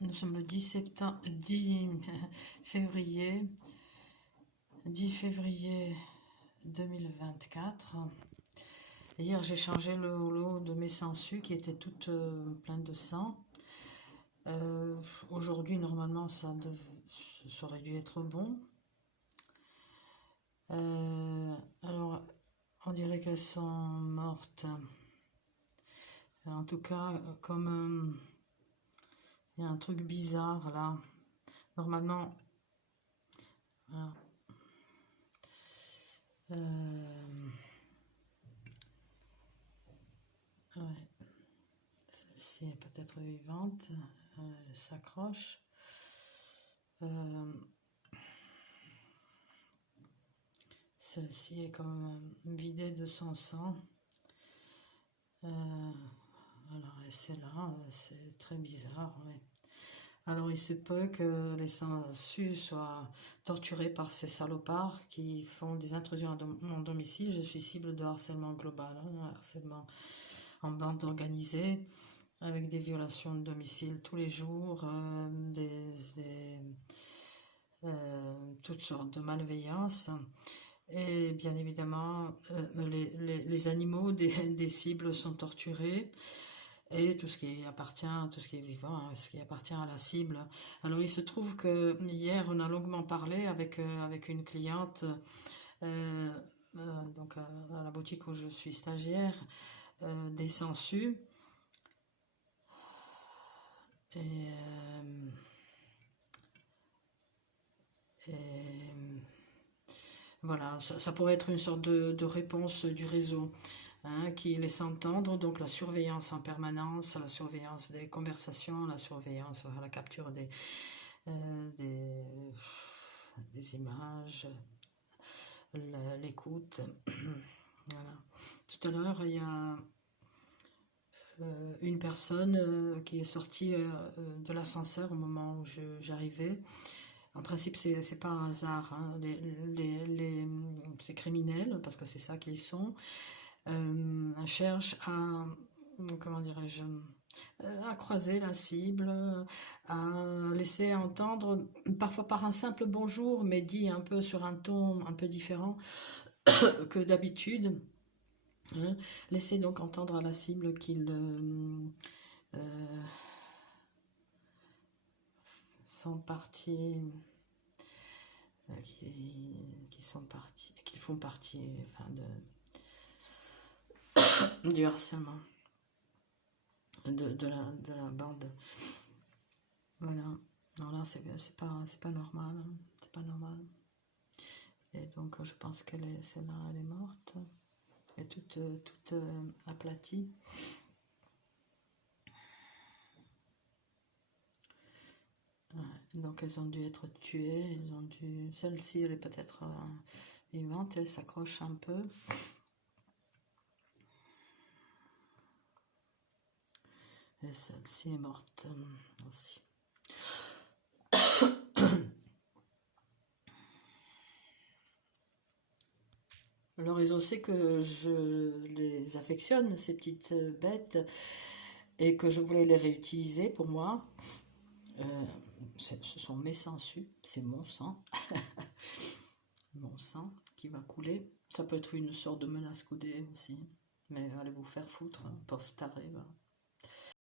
Nous sommes le 10 septembre, 10 février, 10 février 2024. Hier, j'ai changé le lot de mes sangsues qui étaient toutes pleines de sang. Aujourd'hui, normalement, ça aurait dû être bon. Alors, on dirait qu'elles sont mortes. En tout cas, comme il y a un truc bizarre là. Normalement, voilà. Ouais. Celle-ci est peut-être vivante. Elle s'accroche. Celle-ci est comme vidée de son sang. Alors, c'est là, c'est très bizarre. Ouais. Alors, il se peut que les sangsues soient torturés par ces salopards qui font des intrusions à mon domicile. Je suis cible de harcèlement global, harcèlement en bande organisée, avec des violations de domicile tous les jours, toutes sortes de malveillances. Et bien évidemment, les animaux des cibles sont torturés. Et tout ce qui est vivant, hein, ce qui appartient à la cible. Alors il se trouve que hier on a longuement parlé avec une cliente, donc à la boutique où je suis stagiaire, des sangsues. Et voilà, ça pourrait être une sorte de réponse du réseau. Hein, qui laisse entendre donc la surveillance en permanence, la surveillance des conversations, la surveillance, la capture des images, l'écoute. Voilà. Tout à l'heure, il y a une personne qui est sortie de l'ascenseur au moment où j'arrivais. En principe, c'est pas un hasard. Hein. Ces criminels, parce que c'est ça qu'ils sont, cherche à, comment dirais-je, à croiser la cible, à laisser entendre, parfois par un simple bonjour, mais dit un peu sur un ton un peu différent que d'habitude. Hein, laisser donc entendre à la cible qu'ils sont partis, qui sont partis, qu'ils font partie, enfin, du harcèlement. De la bande. Voilà. Non, là, c'est pas normal. Hein. C'est pas normal. Et donc, je pense celle-là, elle est morte. Elle est toute aplatie. Ouais. Donc, elles ont dû être tuées. Celle-ci, elle est peut-être vivante. Elle s'accroche un peu. Et celle-ci est morte aussi. Alors ils ont su que je les affectionne, ces petites bêtes, et que je voulais les réutiliser pour moi. Ce sont mes sangsues, c'est mon sang. Mon sang qui va couler. Ça peut être une sorte de menace coudée aussi. Mais allez vous faire foutre, pauvre taré.